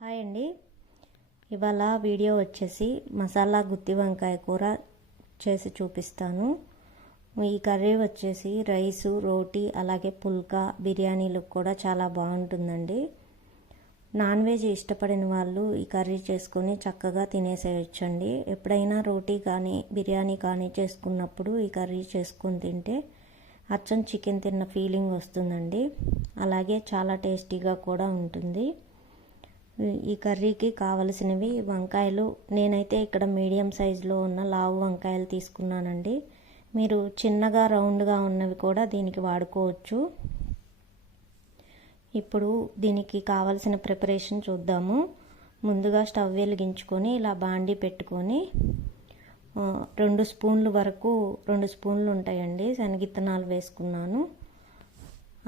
Hi అండి. ఇవాళ video వచ్చేసి మసాలా గుత్తి వంకాయ కూర చేసి చూపిస్తాను. ఈ కర్రీ వచ్చేసి రైసు, రోటీ, అలాగే పుల్కా, బిర్యానీలకు కూడా చాలా బాగుంటుందండి. నాన్ వెజ్ ఇష్టపడిన వాళ్ళు ఈ కర్రీ చేసుకొని చక్కగా తినేసేయచ్చండి. ఎప్పుడైనా రోటీ కానీ బిర్యానీ కానీ చేసుకున్నప్పుడు ఈ కర్రీ చేసుకొని తింటే అచ్చం చికెన్ తిన్న ఫీలింగ్ వస్తుందండి. అలాగే చాలా టేస్టీగా కూడా ఉంటుంది. ఈ కర్రీకి కావలసినవి వంకాయలు, నేనైతే ఇక్కడ మీడియం సైజులో ఉన్న లావు వంకాయలు తీసుకున్నానండి. మీరు చిన్నగా రౌండ్గా ఉన్నవి కూడా దీనికి వాడుకోవచ్చు. ఇప్పుడు దీనికి కావలసిన ప్రిపరేషన్ చూద్దాము. ముందుగా స్టవ్ వెలిగించుకొని ఇలా బాండీ పెట్టుకొని 2 స్పూన్లు వరకు 2 స్పూన్లు ఉంటాయండి శనగిత్తనాలు వేసుకున్నాను.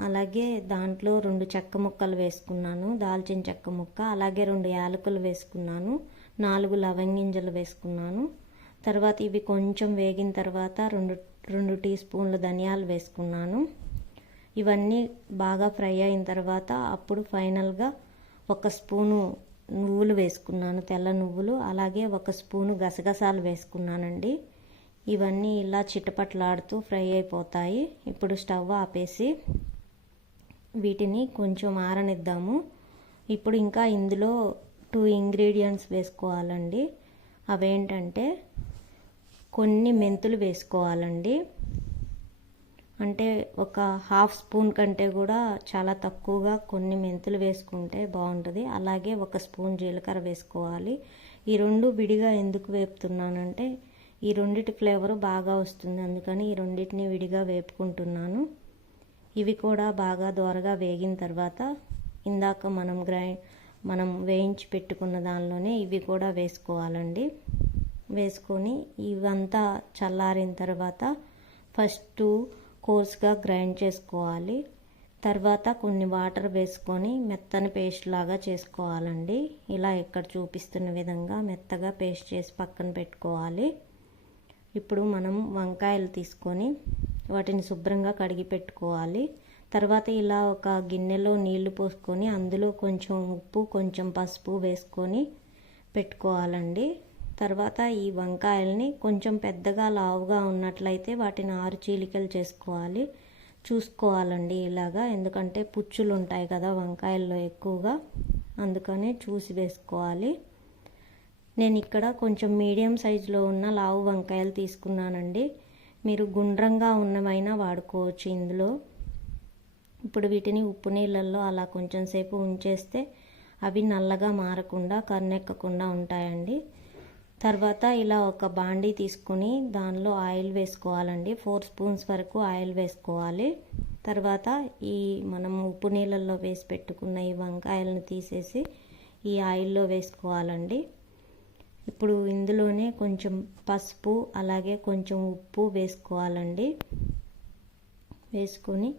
అలాగే దాంట్లో 2 చెక్క ముక్కలు వేసుకున్నాను, దాల్చిన చెక్క ముక్క, అలాగే 2 యాలకులు వేసుకున్నాను, 4 లవంగింజలు వేసుకున్నాను. తర్వాత ఇవి కొంచెం వేగిన తర్వాత 2 టీ స్పూన్ల ధనియాలు వేసుకున్నాను. ఇవన్నీ బాగా ఫ్రై అయిన తర్వాత అప్పుడు ఫైనల్గా 1 స్పూను నువ్వులు వేసుకున్నాను, తెల్ల నువ్వులు, అలాగే 1 స్పూను గసగసాలు వేసుకున్నానండి. ఇవన్నీ ఇలా చిటపట్లాడుతూ ఫ్రై అయిపోతాయి. ఇప్పుడు స్టవ్ ఆపేసి వీటిని కొంచెం ఆరనిద్దాము. ఇప్పుడు ఇంకా ఇందులో 2 ఇంగ్రీడియంట్స్ వేసుకోవాలండి. అవేంటంటే కొన్ని మెంతులు వేసుకోవాలండి. అంటే ఒక 1/2 స్పూన్ కంటే కూడా చాలా తక్కువగా కొన్ని మెంతులు వేసుకుంటే బాగుంటుంది. అలాగే 1 స్పూన్ జీలకర్ర వేసుకోవాలి. ఈ 2 విడిగా ఎందుకు వేపుతున్నానంటే ఈ రెండిటి ఫ్లేవరు బాగా వస్తుంది, అందుకని ఈ రెండింటిని విడిగా వేపుకుంటున్నాను. ఇవి కూడా బాగా దోరగా వేగిన తర్వాత ఇందాక మనం వేయించి పెట్టుకున్న దానిలోనే ఇవి కూడా వేసుకోవాలండి. వేసుకొని ఇవంతా చల్లారిన తర్వాత ఫస్ట్ కోర్స్గా గ్రైండ్ చేసుకోవాలి. తర్వాత కొన్ని వాటర్ వేసుకొని మెత్తని పేస్ట్ లాగా చేసుకోవాలండి. ఇలా ఇక్కడ చూపిస్తున్న విధంగా మెత్తగా పేస్ట్ చేసి పక్కన పెట్టుకోవాలి. ఇప్పుడు మనం వంకాయలు తీసుకొని వాటిని శుభ్రంగా కడిగి పెట్టుకోవాలి. తర్వాత ఇలా ఒక గిన్నెలో నీళ్లు పోసుకొని అందులో కొంచెం ఉప్పు, కొంచెం పసుపు వేసుకొని పెట్టుకోవాలండి. తర్వాత ఈ వంకాయల్ని కొంచెం పెద్దగా లావుగా ఉన్నట్లయితే వాటిని 6 చీలికలు చేసుకోవాలి. చూసుకోవాలండి ఇలాగా, ఎందుకంటే పుచ్చులు ఉంటాయి కదా వంకాయల్లో ఎక్కువగా, అందుకనే చూసి వేసుకోవాలి. నేను ఇక్కడ కొంచెం మీడియం సైజులో ఉన్న లావు వంకాయలు తీసుకున్నానండి. మీరు గుండ్రంగా ఉన్నవైనా వాడుకోవచ్చు ఇందులో. ఇప్పుడు వీటిని ఉప్పు నీళ్ళల్లో అలా కొంచెం సేపు ఉంచేస్తే అవి నల్లగా మారకుండా కన్నెక్కకుండా ఉంటాయండి. తర్వాత ఇలా ఒక బాండీ తీసుకొని దానిలో ఆయిల్ వేసుకోవాలండి. 4 స్పూన్స్ వరకు ఆయిల్ వేసుకోవాలి. తర్వాత ఈ మనం ఉప్పు నీళ్ళల్లో వేసి పెట్టుకున్న ఈ వంకాయలను తీసేసి ఈ ఆయిల్లో వేసుకోవాలండి. ఇప్పుడు ఇందులోనే కొంచెం పసుపు, అలాగే కొంచెం ఉప్పు వేసుకోవాలండి. వేసుకొని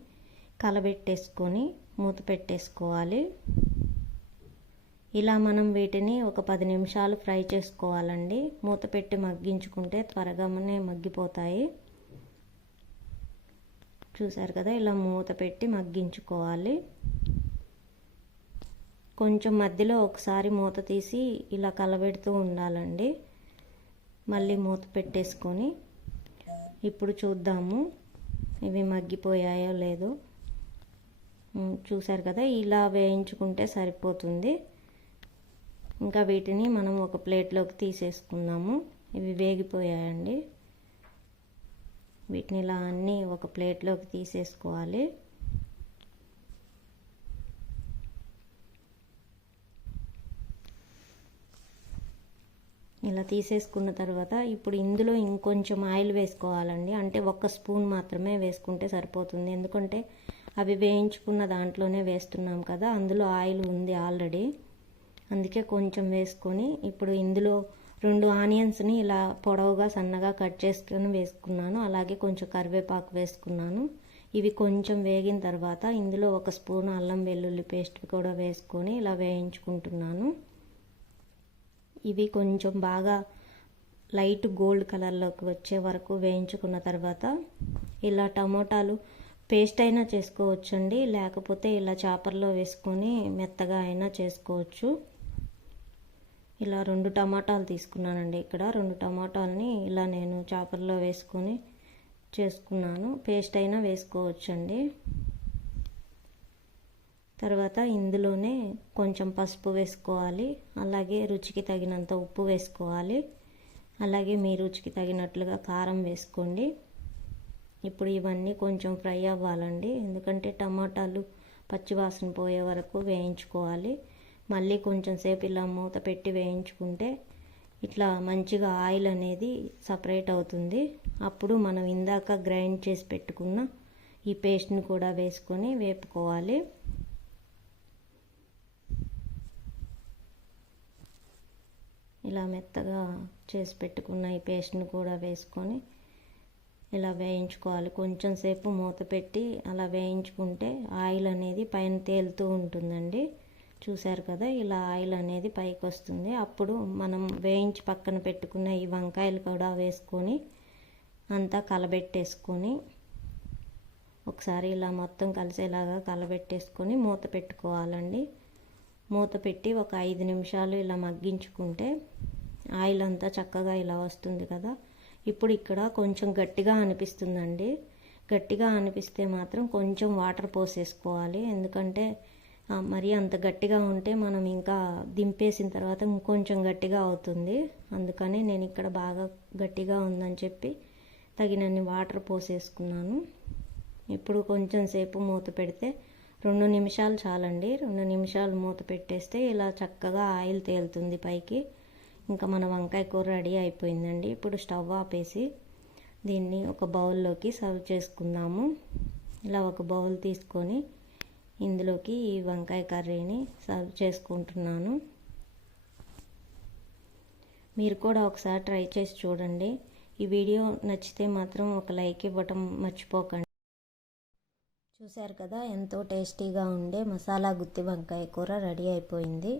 కలబెట్టేసుకొని మూత పెట్టేసుకోవాలి. ఇలా మనం వీటిని ఒక 10 నిమిషాలు ఫ్రై చేసుకోవాలండి. మూత పెట్టి మగ్గించుకుంటే త్వరగానే మగ్గిపోతాయి. చూసారు కదా, ఇలా మూత పెట్టి మగ్గించుకోవాలి. కొంచెం మధ్యలో ఒకసారి మూత తీసి ఇలా కలబెడుతూ ఉండాలండి. మళ్ళీ మూత పెట్టేసుకొని ఇప్పుడు చూద్దాము ఇవి మగ్గిపోయాయో లేదో. చూసారు కదా, ఇలా వేయించుకుంటే సరిపోతుంది. ఇంకా వీటిని మనం ఒక ప్లేట్లోకి తీసేసుకుందాము. ఇవి వేగిపోయాయండి. వీటిని ఇలా అన్నీ ఒక ప్లేట్లోకి తీసేసుకోవాలి. ఇలా తీసేసుకున్న తర్వాత ఇప్పుడు ఇందులో ఇంకొంచెం ఆయిల్ వేసుకోవాలండి. అంటే 1 స్పూన్ మాత్రమే వేసుకుంటే సరిపోతుంది, ఎందుకంటే అవి వేయించుకున్న దాంట్లోనే వేస్తున్నాం కదా, అందులో ఆయిల్ ఉంది ఆల్రెడీ, అందుకే కొంచెం వేసుకొని ఇప్పుడు ఇందులో 2 ఆనియన్స్ని ఇలా పొడవుగా సన్నగా కట్ చేసుకొని వేసుకున్నాను. అలాగే కొంచెం కరివేపాకు వేసుకున్నాను. ఇవి కొంచెం వేగిన తర్వాత ఇందులో 1 స్పూన్ అల్లం వెల్లుల్లి పేస్ట్ కూడా వేసుకొని ఇలా వేయించుకుంటున్నాను. ఇవి కొంచెం బాగా లైట్ గోల్డ్ కలర్లోకి వచ్చే వరకు వేయించుకున్న తర్వాత ఇలా టమోటాలు పేస్ట్ అయినా చేసుకోవచ్చండి, లేకపోతే ఇలా చాపర్లో వేసుకొని మెత్తగా అయినా చేసుకోవచ్చు. ఇలా 2 టమాటాలు తీసుకున్నానండి. ఇక్కడ 2 టమాటాలని ఇలా నేను చాపర్లో వేసుకొని చేసుకున్నాను. పేస్ట్ అయినా వేసుకోవచ్చండి. తర్వాత ఇందులోనే కొంచెం పసుపు వేసుకోవాలి, అలాగే రుచికి తగినంత ఉప్పు వేసుకోవాలి, అలాగే మీ రుచికి తగినట్లుగా కారం వేసుకోండి. ఇప్పుడు ఇవన్నీ కొంచెం ఫ్రై అవ్వాలండి, ఎందుకంటే టమాటాలు పచ్చివాసన పోయే వరకు వేయించుకోవాలి. మళ్ళీ కొంచెం సేపు ఇలా మూత పెట్టి వేయించుకుంటే ఇట్లా మంచిగా ఆయిల్ అనేది సపరేట్ అవుతుంది. అప్పుడు మనం ఇందాక గ్రైండ్ చేసి పెట్టుకున్న ఈ పేస్ట్ని కూడా వేసుకొని వేపుకోవాలి. ఇలా మెత్తగా చేసి పెట్టుకున్న ఈ పేస్ట్ని కూడా వేసుకొని ఇలా వేయించుకోవాలి. కొంచెం సేపు మూత పెట్టి అలా వేయించుకుంటే ఆయిల్ అనేది పైన తేలుతూ ఉంటుందండి. చూశారు కదా, ఇలా ఆయిల్ అనేది పైకి వస్తుంది. అప్పుడు మనం వేయించి పక్కన పెట్టుకున్న ఈ వంకాయలు కూడా వేసుకొని అంతా కలబెట్టేసుకొని ఒకసారి ఇలా మొత్తం కలిసేలాగా కలబెట్టేసుకొని మూత పెట్టుకోవాలండి. మూత పెట్టి ఒక 5 నిమిషాలు ఇలా మగ్గించుకుంటే ఆయిల్ అంతా చక్కగా ఇలా వస్తుంది కదా. ఇప్పుడు ఇక్కడ కొంచెం గట్టిగా అనిపిస్తుందండి. గట్టిగా అనిపిస్తే మాత్రం కొంచెం వాటర్ పోసేసుకోవాలి, ఎందుకంటే మరీ అంత గట్టిగా ఉంటే మనం ఇంకా దింపేసిన తర్వాత ఇంకొంచెం గట్టిగా అవుతుంది. అందుకని నేను ఇక్కడ బాగా గట్టిగా ఉందని చెప్పి తగినన్ని వాటర్ పోసేసుకున్నాను. ఇప్పుడు కొంచెం సేపు మూత పెడితే 2 నిమిషాలు చాలండి. 2 నిమిషాలు మూత పెట్టేస్తే ఇలా చక్కగా ఆయిల్ తేలుతుంది పైకి. ఇంకా మన వంకాయ కూర రెడీ అయిపోయిందండి. ఇప్పుడు స్టవ్ ఆపేసి దీన్ని ఒక బౌల్లోకి సర్వ్ చేసుకుందాము. ఇలా ఒక బౌల్ తీసుకొని ఇందులోకి ఈ వంకాయ కర్రీని సర్వ్ చేసుకుంటున్నాను. మీరు కూడా ఒకసారి ట్రై చేసి చూడండి. ఈ వీడియో నచ్చితే మాత్రం ఒక లైక్ ఇవ్వటం మర్చిపోకండి. చూశారు కదా, ఎంతో టేస్టీగా ఉండే మసాలా గుత్తి వంకాయ కూర రెడీ అయిపోయింది.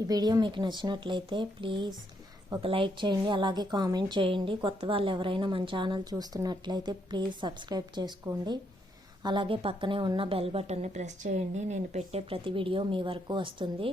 ఈ వీడియో మీకు నచ్చినట్లయితే ప్లీజ్ ఒక లైక్ చేయండి, అలాగే కామెంట్ చేయండి. కొత్త వాళ్ళు ఎవరైనా మన ఛానల్ చూస్తున్నట్లయితే ప్లీజ్ సబ్స్క్రైబ్ చేసుకోండి. అలాగే పక్కనే ఉన్న బెల్ బటన్ని ప్రెస్ చేయండి. నేను పెట్టే ప్రతి వీడియో మీ వరకు వస్తుంది.